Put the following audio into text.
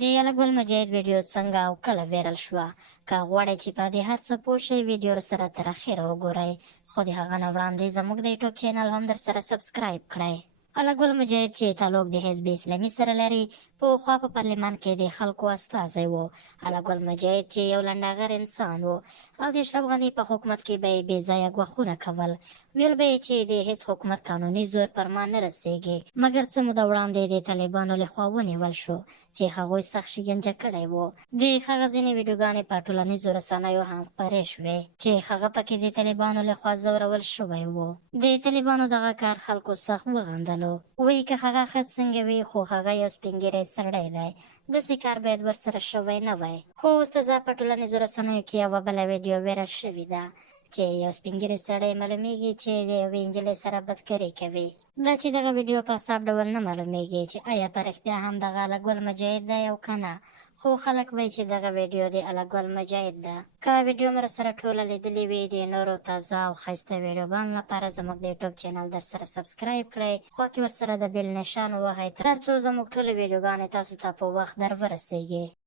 د الګول مجاهد ویډیو څنګه او کله وایرل شوه؟ که غواړئ چې په دې هر څه پوه شئ ویډیو سره تر اخره وګورئ، خو د هغه نه وړاندې زموږ د یوټیوب چینل هم در سره سبسکرایب کړئ. الګول مجاهد چې تعلق د حزب اسلامي سره لري، پخوا په پارلمان کې د خلکو استازی و. الګول مجاهد چې یو لنډاغر انسان و او د اشرف غني په حکومت کې به یې بې ځایه ګواښونه کول. ویل به یې چې د هیڅ حکومت قانوني زور پر ما نه رسېږي، مګر څه موده وړاندې د طالبانو لخوا ونیول شو چې هغوی سخت شکنجه کړی و. د هغه ځینې ویډیوګانې په ټولنیزو رسنیو هم خپرې شوې چې هغه پکې د طالبانو لخوا ځورول شوی و. د طالبانو دغه کار خلکو سخت وغندلو. وایي که هغه ښه څنګه وي، خو هغه یو سپین ږیری سړی دی، داسې کار باید ورسره شوی نه وای. خو اوس د ځا په ټولنیزو رسنیو کې یوه بله ویډیو وایرل شوې ده چې یو سپین ږیری سړی معلومیږي چې د یوې نجلۍ سره بدکاري کوي. دا چې دغه ویډیو په صاف ډول نه معلومیږي چې آیا په رښتیا هم دغه الګول مجاهد دی او که نه، خو خلک وایي چې دغه ویډیو د الګول مجاهد ده. که ویډیو مو راسره ټوله لیدلې وي، د نورو تازه او ښایسته ویډیوګانو لپاره زموږ د یوټیوب چینل در سره سبسکرایب کړئ، خوا کې ورسره د بیل نشان ووهئ تر څو زموږ ټولې ویډیوګانې تاسو ته په وخت در ورسیږي.